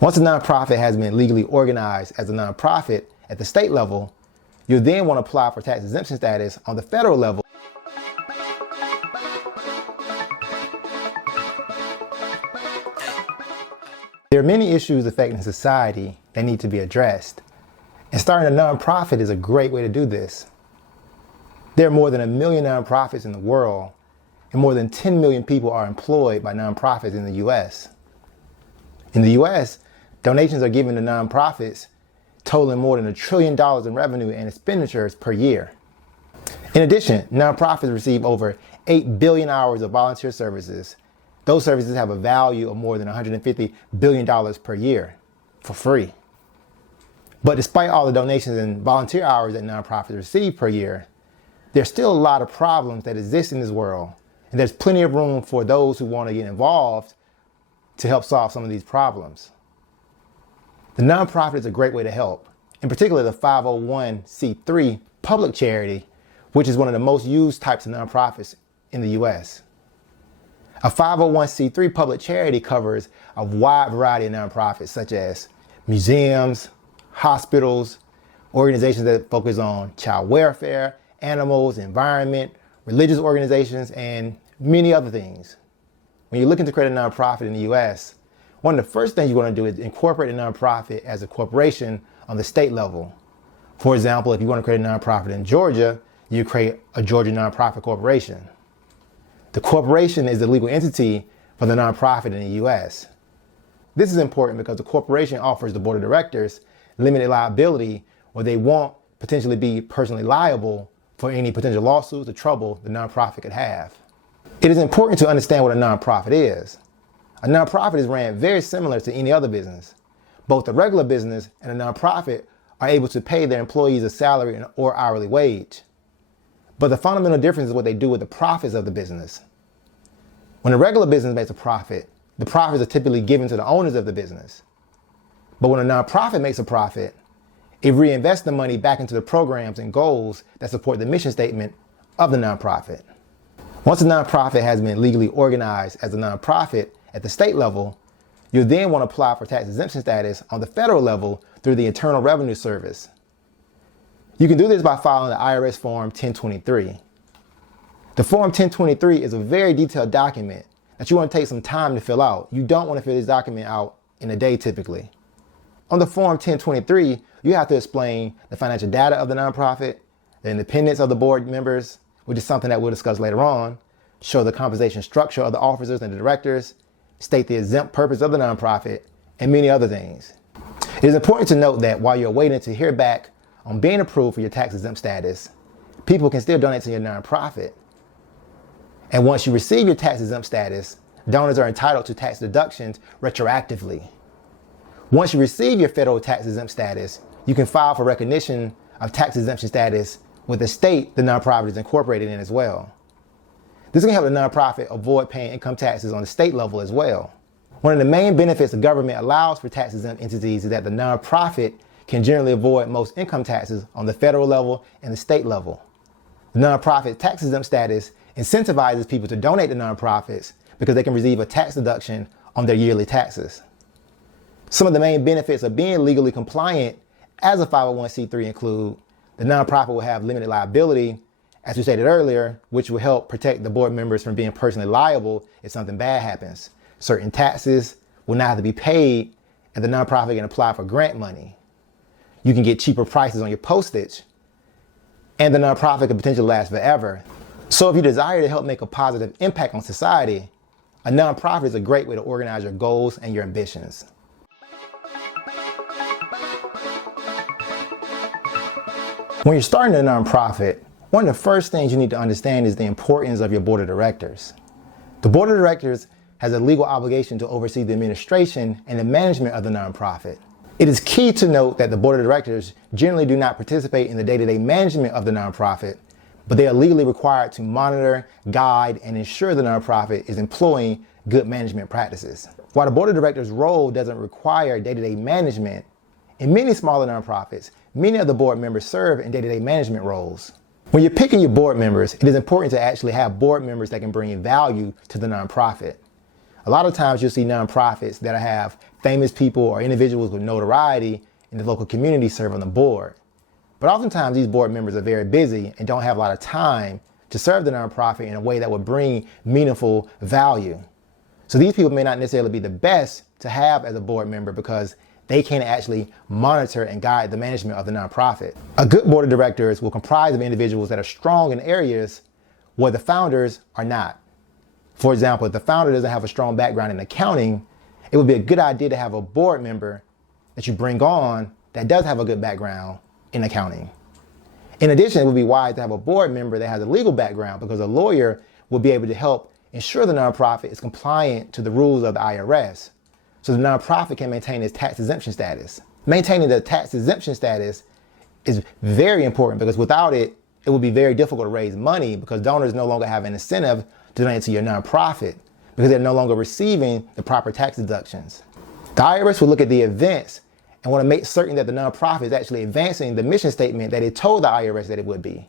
Once a nonprofit has been legally organized as a nonprofit at the state level, you'll then want to apply for tax exemption status on the federal level. There are many issues affecting society that need to be addressed, and starting a nonprofit is a great way to do this. There are more than 1 million nonprofits in the world, and more than 10 million people are employed by nonprofits in the U.S. In the U.S., donations are given to nonprofits totaling more than $1 trillion in revenue and expenditures per year. In addition, nonprofits receive over 8 billion hours of volunteer services. Those services have a value of more than $150 billion per year for free. But despite all the donations and volunteer hours that nonprofits receive per year, there's still a lot of problems that exist in this world, and there's plenty of room for those who want to get involved to help solve some of these problems. The nonprofit is a great way to help, in particular the 501c3 public charity, which is one of the most used types of nonprofits in the U.S. A 501c3 public charity covers a wide variety of nonprofits such as museums, hospitals, organizations that focus on child welfare, animals, environment, religious organizations, and many other things. When you're looking to create a nonprofit in the U.S., one of the first things you want to do is incorporate a nonprofit as a corporation on the state level. For example, if you want to create a nonprofit in Georgia, you create a Georgia Nonprofit Corporation. The corporation is the legal entity for the nonprofit in the U.S. This is important because the corporation offers the board of directors limited liability, where they won't potentially be personally liable for any potential lawsuits or trouble the nonprofit could have. It is important to understand what a nonprofit is. A nonprofit is ran very similar to any other business. Both a regular business and a nonprofit are able to pay their employees a salary or hourly wage. But the fundamental difference is what they do with the profits of the business. When a regular business makes a profit, the profits are typically given to the owners of the business. But when a nonprofit makes a profit, it reinvests the money back into the programs and goals that support the mission statement of the nonprofit. Once a nonprofit has been legally organized as a nonprofit at the state level, you'll then want to apply for tax exemption status on the federal level through the Internal Revenue Service. You can do this by filing the IRS Form 1023. The Form 1023 is a very detailed document that you want to take some time to fill out. You don't want to fill this document out in a day typically. On the Form 1023, you have to explain the financial data of the nonprofit, the independence of the board members, which is something that we'll discuss later on, show the compensation structure of the officers and the directors, state the exempt purpose of the nonprofit, and many other things. It is important to note that while you're waiting to hear back on being approved for your tax exempt status, people can still donate to your nonprofit. And once you receive your tax exempt status, donors are entitled to tax deductions retroactively. Once you receive your federal tax exempt status, you can file for recognition of tax exemption status with the state the nonprofit is incorporated in as well. This can help the nonprofit avoid paying income taxes on the state level as well. One of the main benefits the government allows for tax exempt entities is that the nonprofit can generally avoid most income taxes on the federal level and the state level. The nonprofit tax exempt status incentivizes people to donate to nonprofits because they can receive a tax deduction on their yearly taxes. Some of the main benefits of being legally compliant as a 501c3 include the nonprofit will have limited liability, as we stated earlier, which will help protect the board members from being personally liable if something bad happens. Certain taxes will not have to be paid, and the nonprofit can apply for grant money. You can get cheaper prices on your postage, and the nonprofit can potentially last forever. So if you desire to help make a positive impact on society, a nonprofit is a great way to organize your goals and your ambitions. When you're starting a nonprofit, one of the first things you need to understand is the importance of your board of directors. The board of directors has a legal obligation to oversee the administration and the management of the nonprofit. It is key to note that the board of directors generally do not participate in the day-to-day management of the nonprofit, but they are legally required to monitor, guide, and ensure the nonprofit is employing good management practices. While the board of directors' role doesn't require day-to-day management, in many smaller nonprofits, many of the board members serve in day-to-day management roles. When you're picking your board members, it is important to actually have board members that can bring value to the nonprofit. A lot of times you'll see nonprofits that have famous people or individuals with notoriety in the local community serve on the board. But oftentimes these board members are very busy and don't have a lot of time to serve the nonprofit in a way that would bring meaningful value. So these people may not necessarily be the best to have as a board member because they can't actually monitor and guide the management of the nonprofit. A good board of directors will comprise of individuals that are strong in areas where the founders are not. For example, if the founder doesn't have a strong background in accounting, it would be a good idea to have a board member that you bring on that does have a good background in accounting. In addition, it would be wise to have a board member that has a legal background because a lawyer will be able to help ensure the nonprofit is compliant to the rules of the IRS, so the nonprofit can maintain its tax exemption status. Maintaining the tax exemption status is very important because without it, it will be very difficult to raise money because donors no longer have an incentive to donate to your nonprofit because they're no longer receiving the proper tax deductions. The IRS will look at the events and want to make certain that the nonprofit is actually advancing the mission statement that it told the IRS that it would be.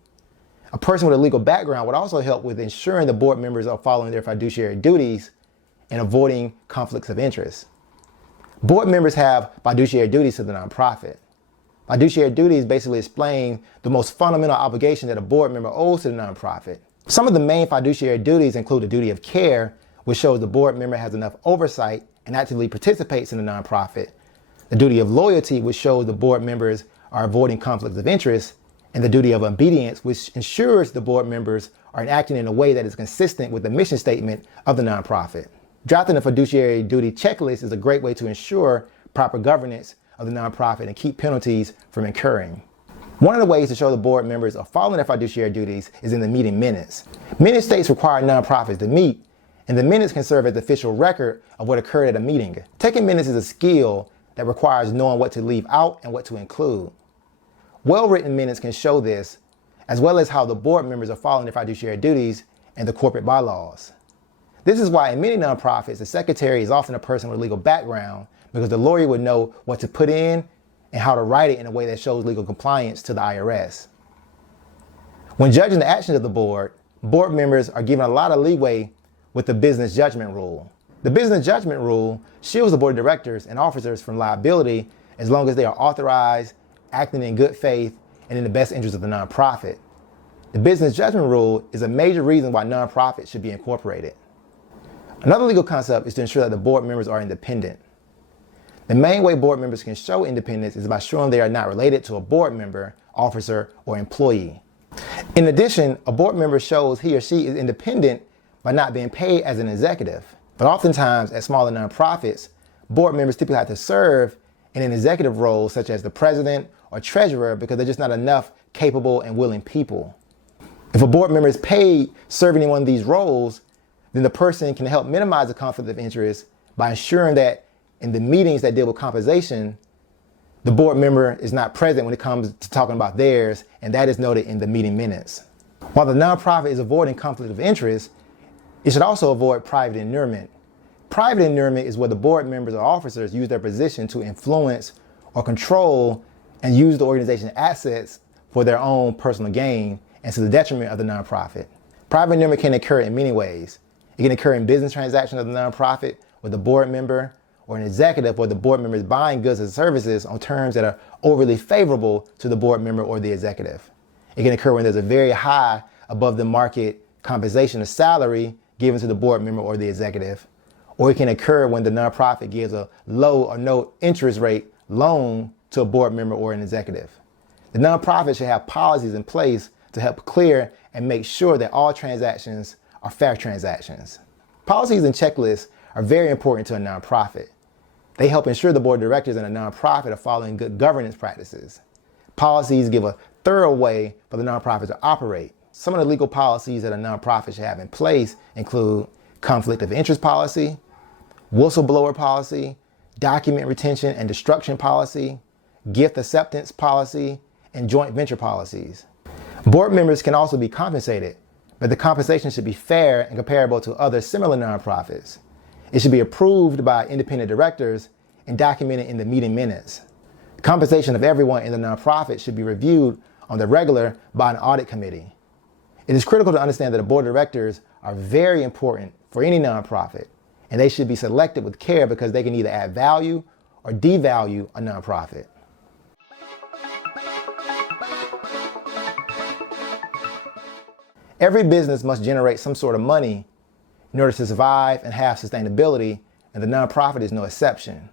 A person with a legal background would also help with ensuring the board members are following their fiduciary duties and avoiding conflicts of interest. Board members have fiduciary duties to the nonprofit. Fiduciary duties basically explain the most fundamental obligation that a board member owes to the nonprofit. Some of the main fiduciary duties include the duty of care, which shows the board member has enough oversight and actively participates in the nonprofit. The duty of loyalty, which shows the board members are avoiding conflicts of interest, and the duty of obedience, which ensures the board members are acting in a way that is consistent with the mission statement of the nonprofit. Drafting a fiduciary duty checklist is a great way to ensure proper governance of the nonprofit and keep penalties from incurring. One of the ways to show the board members are following their fiduciary duties is in the meeting minutes. Many states require nonprofits to meet, and the minutes can serve as the official record of what occurred at a meeting. Taking minutes is a skill that requires knowing what to leave out and what to include. Well-written minutes can show this, as well as how the board members are following their fiduciary duties and the corporate bylaws. This is why in many nonprofits, the secretary is often a person with a legal background because the lawyer would know what to put in and how to write it in a way that shows legal compliance to the IRS. When judging the actions of the board members are given a lot of leeway with the business judgment rule. The business judgment rule shields the board of directors and officers from liability as long as they are authorized, acting in good faith, and in the best interest of the nonprofit. The business judgment rule is a major reason why nonprofits should be incorporated. Another legal concept is to ensure that the board members are independent. The main way board members can show independence is by showing they are not related to a board member, officer, or employee. In addition, a board member shows he or she is independent by not being paid as an executive. But oftentimes, at smaller nonprofits, board members typically have to serve in an executive role such as the president or treasurer because there's just not enough capable and willing people. If a board member is paid serving in one of these roles, then the person can help minimize the conflict of interest by ensuring that in the meetings that deal with compensation, the board member is not present when it comes to talking about theirs, and that is noted in the meeting minutes. While the nonprofit is avoiding conflict of interest, it should also avoid private inurement. Private inurement is where the board members or officers use their position to influence or control and use the organization's assets for their own personal gain and to the detriment of the nonprofit. Private inurement can occur in many ways. It can occur in business transactions of the nonprofit with the board member or an executive where the board member is buying goods and services on terms that are overly favorable to the board member or the executive. It can occur when there's a very high above the market compensation or salary given to the board member or the executive. Or it can occur when the nonprofit gives a low or no interest rate loan to a board member or an executive. The nonprofit should have policies in place to help clear and make sure that all transactions are fair transactions. Policies and checklists are very important to a nonprofit. They help ensure the board of directors and a nonprofit are following good governance practices. Policies give a thorough way for the nonprofit to operate. Some of the legal policies that a nonprofit should have in place include conflict of interest policy, whistleblower policy, document retention and destruction policy, gift acceptance policy, and joint venture policies. Board members can also be compensated, but the compensation should be fair and comparable to other similar nonprofits. It should be approved by independent directors and documented in the meeting minutes. Compensation of everyone in the nonprofit should be reviewed on the regular by an audit committee. It is critical to understand that the board of directors are very important for any nonprofit, and they should be selected with care because they can either add value or devalue a nonprofit. Every business must generate some sort of money in order to survive and have sustainability, and the nonprofit is no exception.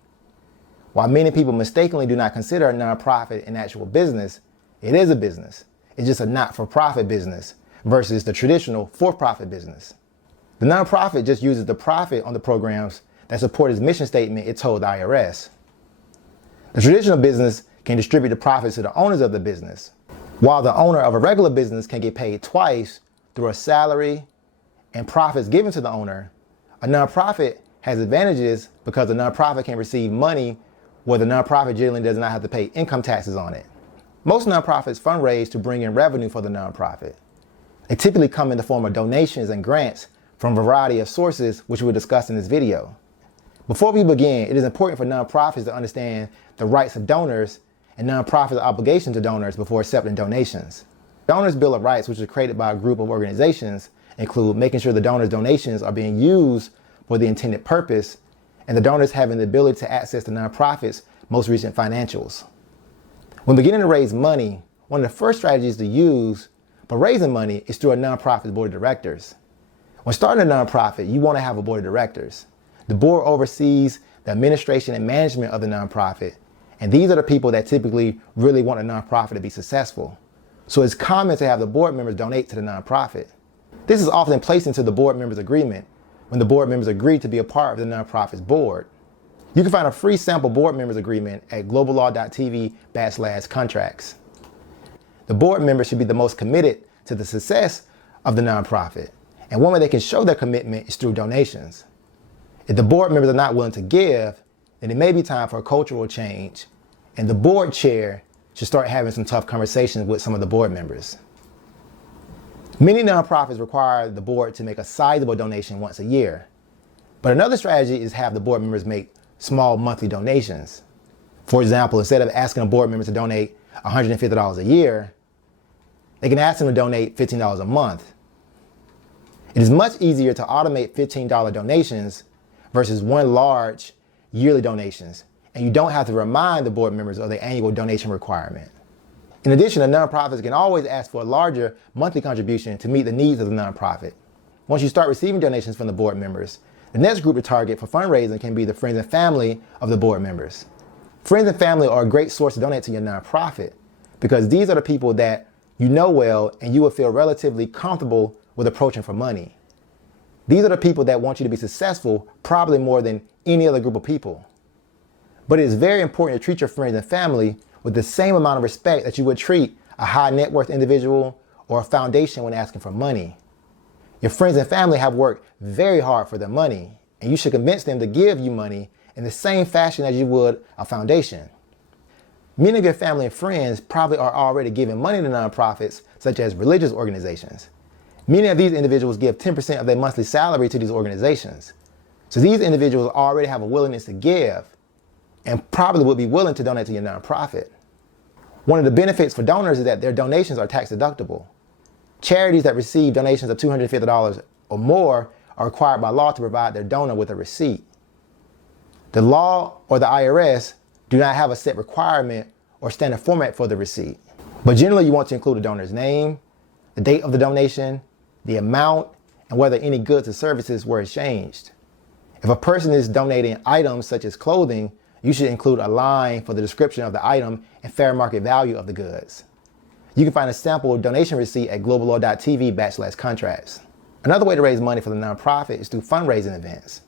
While many people mistakenly do not consider a nonprofit an actual business, it is a business. It's just a not-for-profit business versus the traditional for-profit business. The nonprofit just uses the profit on the programs that support its mission statement it told the IRS. The traditional business can distribute the profits to the owners of the business, while the owner of a regular business can get paid twice through a salary and profits given to the owner. A nonprofit has advantages because the nonprofit can receive money where the nonprofit generally does not have to pay income taxes on it. Most nonprofits fundraise to bring in revenue for the nonprofit. They typically come in the form of donations and grants from a variety of sources, which we'll discuss in this video. Before we begin, it is important for nonprofits to understand the rights of donors and nonprofits' obligations to donors before accepting donations. Donors' Bill of Rights, which is created by a group of organizations, include making sure the donors' donations are being used for the intended purpose, and the donors having the ability to access the nonprofit's most recent financials. When beginning to raise money, one of the first strategies to use for raising money is through a nonprofit's board of directors. When starting a nonprofit, you want to have a board of directors. The board oversees the administration and management of the nonprofit, and these are the people that typically really want a nonprofit to be successful. So it's common to have the board members donate to the nonprofit. This is often placed into the board members' agreement when the board members agree to be a part of the nonprofit's board. You can find a free sample board members agreement at globallaw.tv/contracts. The board members should be the most committed to the success of the nonprofit, and one way they can show their commitment is through donations. If the board members are not willing to give, then it may be time for a cultural change, and the board chair should start having some tough conversations with some of the board members. Many nonprofits require the board to make a sizable donation once a year, but another strategy is have the board members make small monthly donations. For example, instead of asking a board member to donate $150 a year, they can ask them to donate $15 a month. It is much easier to automate $15 donations versus one large yearly donations, and you don't have to remind the board members of the annual donation requirement. In addition, the nonprofits can always ask for a larger monthly contribution to meet the needs of the nonprofit. Once you start receiving donations from the board members, the next group to target for fundraising can be the friends and family of the board members. Friends and family are a great source to donate to your nonprofit because these are the people that you know well and you will feel relatively comfortable with approaching for money. These are the people that want you to be successful probably more than any other group of people. But it is very important to treat your friends and family with the same amount of respect that you would treat a high net worth individual or a foundation when asking for money. Your friends and family have worked very hard for their money, and you should convince them to give you money in the same fashion as you would a foundation. Many of your family and friends probably are already giving money to nonprofits such as religious organizations. Many of these individuals give 10% of their monthly salary to these organizations. So these individuals already have a willingness to give and probably would be willing to donate to your nonprofit. One of the benefits for donors is that their donations are tax deductible. Charities that receive donations of $250 or more are required by law to provide their donor with a receipt. The law or the IRS do not have a set requirement or standard format for the receipt. But generally you want to include the donor's name, the date of the donation, the amount, and whether any goods or services were exchanged. If a person is donating items such as clothing, you should include a line for the description of the item and fair market value of the goods. You can find a sample donation receipt at globallaw.tv/contracts. Another way to raise money for the nonprofit is through fundraising events.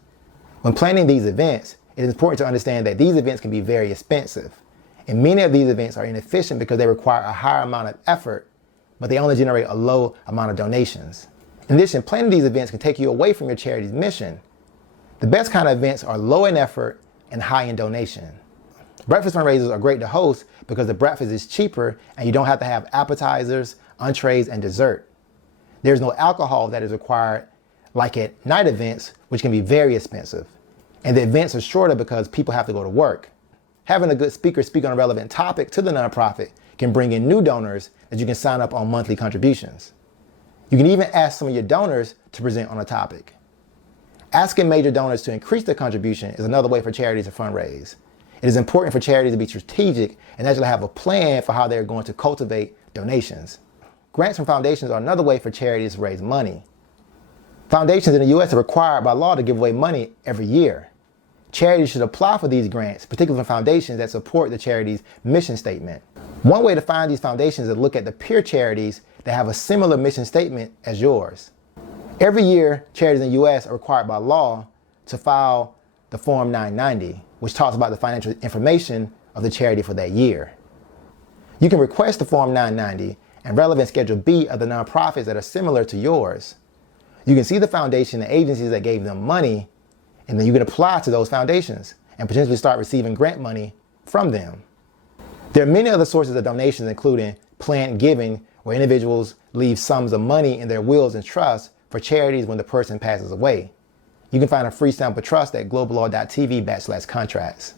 When planning these events, it is important to understand that these events can be very expensive, and many of these events are inefficient because they require a higher amount of effort, but they only generate a low amount of donations. In addition, planning these events can take you away from your charity's mission. The best kind of events are low in effort and high in donation. Breakfast fundraisers are great to host because the breakfast is cheaper and you don't have to have appetizers, entrees, and dessert. There's no alcohol that is required like at night events, which can be very expensive. And the events are shorter because people have to go to work. Having a good speaker speak on a relevant topic to the nonprofit can bring in new donors that you can sign up on monthly contributions. You can even ask some of your donors to present on a topic. Asking major donors to increase their contribution is another way for charities to fundraise. It is important for charities to be strategic and actually have a plan for how they're going to cultivate donations. Grants from foundations are another way for charities to raise money. Foundations in the U.S. are required by law to give away money every year. Charities should apply for these grants, particularly for foundations that support the charity's mission statement. One way to find these foundations is to look at the peer charities that have a similar mission statement as yours. Every year, charities in the U.S. are required by law to file the Form 990, which talks about the financial information of the charity for that year. You can request the Form 990 and relevant Schedule B of the nonprofits that are similar to yours. You can see the foundation and agencies that gave them money, and then you can apply to those foundations and potentially start receiving grant money from them. There are many other sources of donations, including planned giving, where individuals leave sums of money in their wills and trusts for charities when the person passes away. You can find a free sample trust at globallaw.tv/contracts.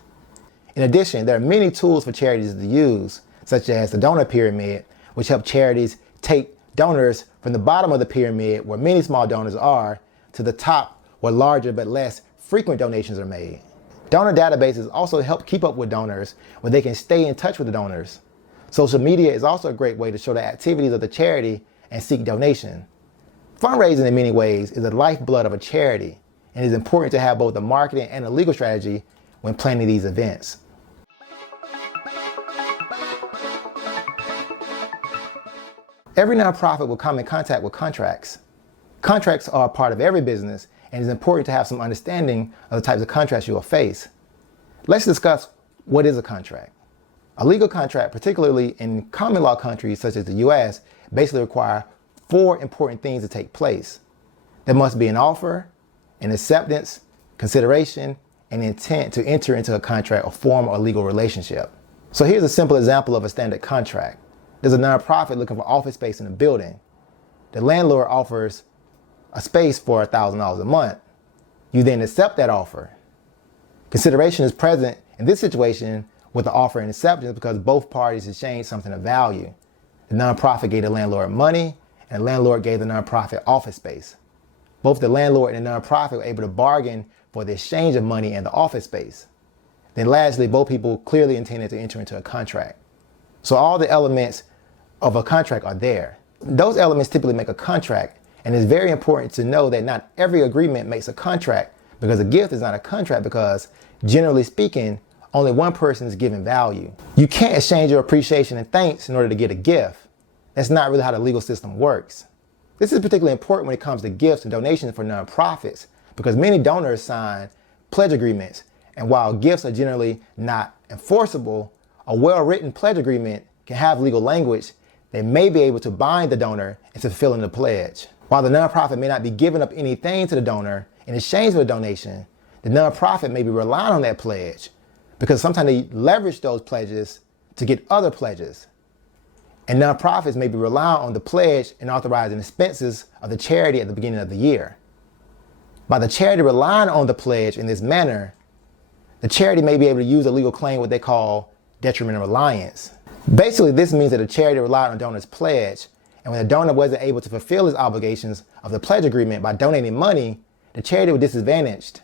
In addition, there are many tools for charities to use, such as the donor pyramid, which help charities take donors from the bottom of the pyramid, where many small donors are, to the top, where larger but less frequent donations are made. Donor databases also help keep up with donors, where they can stay in touch with the donors. Social media is also a great way to show the activities of the charity and seek donation. Fundraising in many ways is the lifeblood of a charity, and it is important to have both a marketing and a legal strategy when planning these events. Every nonprofit will come in contact with contracts. Contracts are a part of every business, and it's important to have some understanding of the types of contracts you will face. Let's discuss what is a contract. A legal contract, particularly in common law countries such as the US, basically require 4 important things to take place. There must be an offer, an acceptance, consideration, and intent to enter into a contract or form a legal relationship. So here's a simple example of a standard contract. There's a nonprofit looking for office space in a building. The landlord offers a space for $1,000 a month. You then accept that offer. Consideration is present in this situation with the offer and acceptance because both parties exchange something of value. The nonprofit gave the landlord money, and the landlord gave the nonprofit office space. Both the landlord and the nonprofit were able to bargain for the exchange of money and the office space. Then lastly, both people clearly intended to enter into a contract. So all the elements of a contract are there. Those elements typically make a contract, and it's very important to know that not every agreement makes a contract, because a gift is not a contract because, generally speaking, only one person is giving value. You can't exchange your appreciation and thanks in order to get a gift. That's not really how the legal system works. This is particularly important when it comes to gifts and donations for nonprofits, because many donors sign pledge agreements, and while gifts are generally not enforceable, a well-written pledge agreement can have legal language that may be able to bind the donor into fulfilling the pledge. While the nonprofit may not be giving up anything to the donor in exchange for a donation, the nonprofit may be relying on that pledge because sometimes they leverage those pledges to get other pledges. And nonprofits may be relying on the pledge in authorizing expenses of the charity at the beginning of the year. By the charity relying on the pledge in this manner, the charity may be able to use a legal claim what they call detrimental reliance. Basically, this means that the charity relied on the donor's pledge, and when the donor wasn't able to fulfill his obligations of the pledge agreement by donating money, the charity was disadvantaged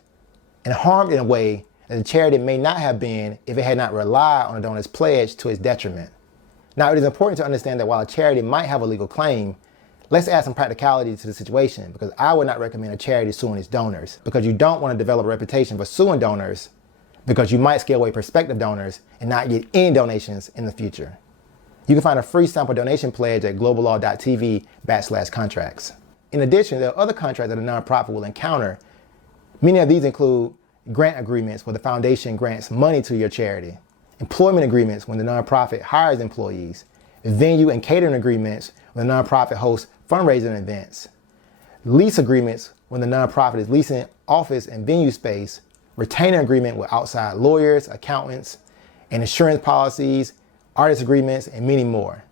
and harmed in a way that the charity may not have been if it had not relied on the donor's pledge to its detriment. Now, it is important to understand that while a charity might have a legal claim, let's add some practicality to the situation, because I would not recommend a charity suing its donors, because you don't want to develop a reputation for suing donors, because you might scare away prospective donors and not get any donations in the future. You can find a free sample donation pledge at globallaw.tv/contracts. In addition, there are other contracts that a nonprofit will encounter. Many of these include grant agreements where the foundation grants money to your charity, employment agreements when the nonprofit hires employees, venue and catering agreements when the nonprofit hosts fundraising events, lease agreements when the nonprofit is leasing office and venue space, retainer agreement with outside lawyers, accountants, and insurance policies, artist agreements, and many more.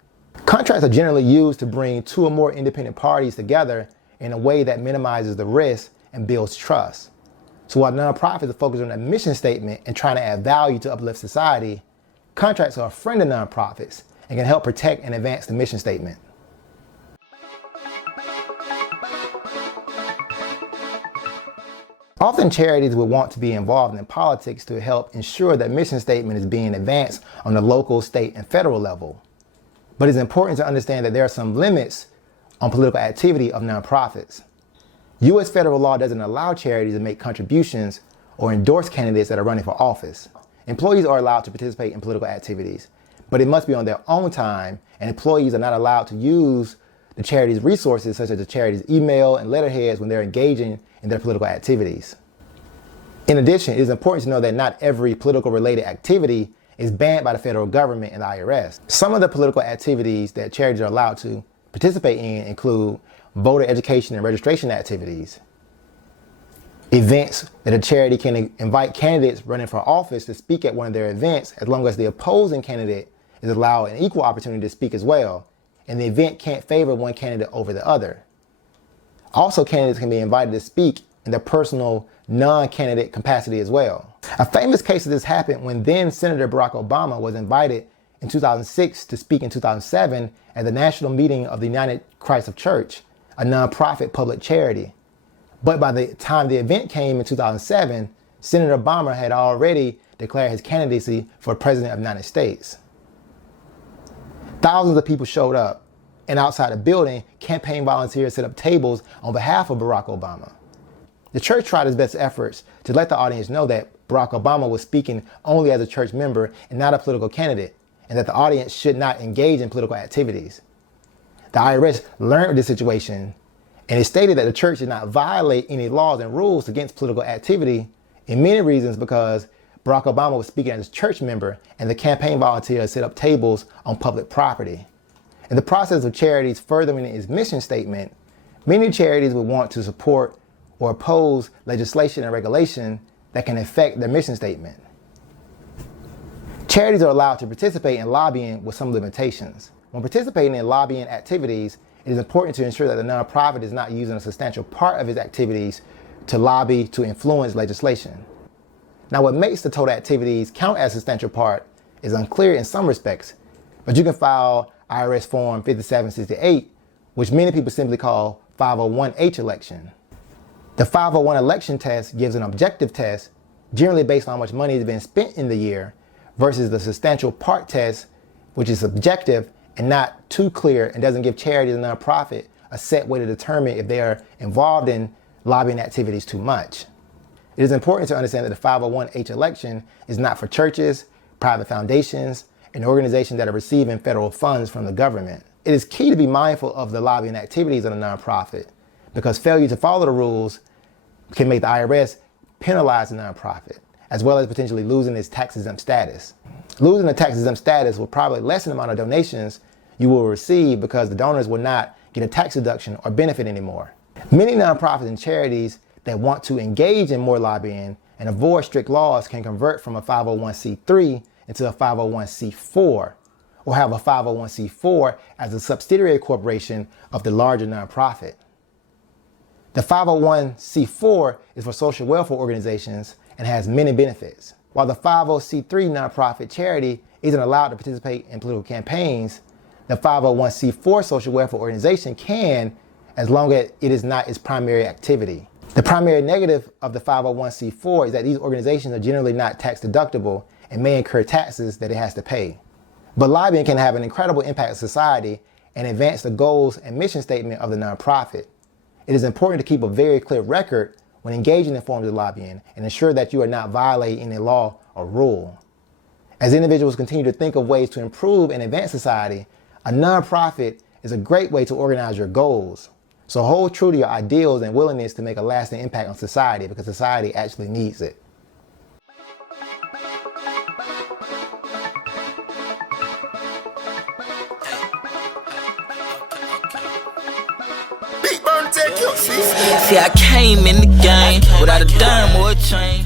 Contracts are generally used to bring 2 or more independent parties together in a way that minimizes the risk and builds trust. So while nonprofits are focused on a mission statement and trying to add value to uplift society, contracts are a friend of nonprofits and can help protect and advance the mission statement. Often charities will want to be involved in politics to help ensure that mission statement is being advanced on the local, state, and federal level. But it's important to understand that there are some limits on political activity of nonprofits. U.S. federal law doesn't allow charities to make contributions or endorse candidates that are running for office. Employees are allowed to participate in political activities, but it must be on their own time, and employees are not allowed to use the charity's resources, such as the charity's email and letterheads, when they're engaging in their political activities. In addition, it is important to know that not every political related activity is banned by the federal government and the IRS. Some of the political activities that charities are allowed to participate in include voter education and registration activities, events that a charity can invite candidates running for office to speak at one of their events, as long as the opposing candidate is allowed an equal opportunity to speak as well, and the event can't favor one candidate over the other. Also, candidates can be invited to speak in their personal non-candidate capacity as well. A famous case of this happened when then Senator Barack Obama was invited in 2006 to speak in 2007 at the national meeting of the United Christ of Church, a nonprofit public charity. But by the time the event came in 2007, Senator Obama had already declared his candidacy for President of the United States. Thousands of people showed up, and outside the building, campaign volunteers set up tables on behalf of Barack Obama. The church tried its best efforts to let the audience know that Barack Obama was speaking only as a church member and not a political candidate, and that the audience should not engage in political activities. The IRS learned of this situation, and it stated that the church did not violate any laws and rules against political activity, in many reasons because Barack Obama was speaking as a church member and the campaign volunteers set up tables on public property. In the process of charities furthering its mission statement, many charities would want to support or oppose legislation and regulation that can affect their mission statement. Charities are allowed to participate in lobbying with some limitations. When participating in lobbying activities, it is important to ensure that the nonprofit is not using a substantial part of its activities to lobby to influence legislation. Now, what makes the total activities count as a substantial part is unclear in some respects, but you can file IRS Form 5768, which many people simply call 501H election. The 501 election test gives an objective test, generally based on how much money has been spent in the year, versus the substantial part test, which is subjective and not too clear and doesn't give charities and nonprofit a set way to determine if they are involved in lobbying activities too much. It is important to understand that the 501H election is not for churches, private foundations, and organizations that are receiving federal funds from the government. It is key to be mindful of the lobbying activities of a nonprofit, because failure to follow the rules can make the IRS penalize the nonprofit, as well as potentially losing its tax-exempt status. Losing the tax-exempt status will probably lessen the amount of donations you will receive because the donors will not get a tax deduction or benefit anymore. Many nonprofits and charities that want to engage in more lobbying and avoid strict laws can convert from a 501c3 into a 501c4, or have a 501c4 as a subsidiary corporation of the larger nonprofit. The 501c4 is for social welfare organizations and has many benefits. While the 50c3 nonprofit charity isn't allowed to participate in political campaigns, the 501c4 social welfare organization can, as long as it is not its primary activity. The primary negative of the 501c4 is that these organizations are generally not tax deductible and may incur taxes that it has to pay. But lobbying can have an incredible impact on society and advance the goals and mission statement of the nonprofit. It is important to keep a very clear record when engaging in forms of lobbying and ensure that you are not violating any law or rule. As individuals continue to think of ways to improve and advance society, a nonprofit is a great way to organize your goals. So hold true to your ideals and willingness to make a lasting impact on society, because society actually needs it. See, I came in the game without a dime or a chain.